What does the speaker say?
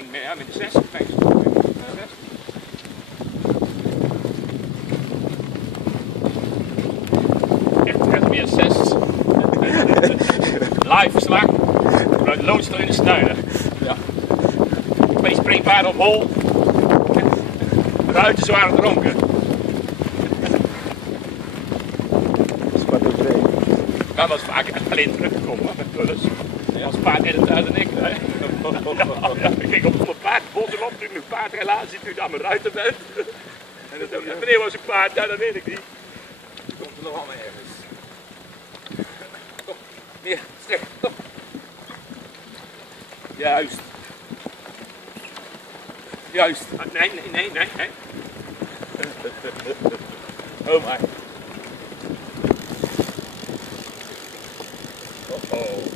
denk ik, ja, met de 60 denk ik. Echt meer 6. Live verslag. Vanuit Loodster in de Snuider. Ja. Twee springpaarden op hol. Ruiten zware dronken. Dat was vaak alleen teruggekomen met Pullens. Als paard in het thuis en ik. Hè. Ja, ik ging op mijn paard bossen op, toen mijn paardrelatie, toen ik aan mijn ruiten ben. En wanneer was ik paard? Ja, dat weet ik niet. Komt er nog allemaal ergens. Kom, meer, strek, kom. Juist. Juist. Nee. Oh my. Oh.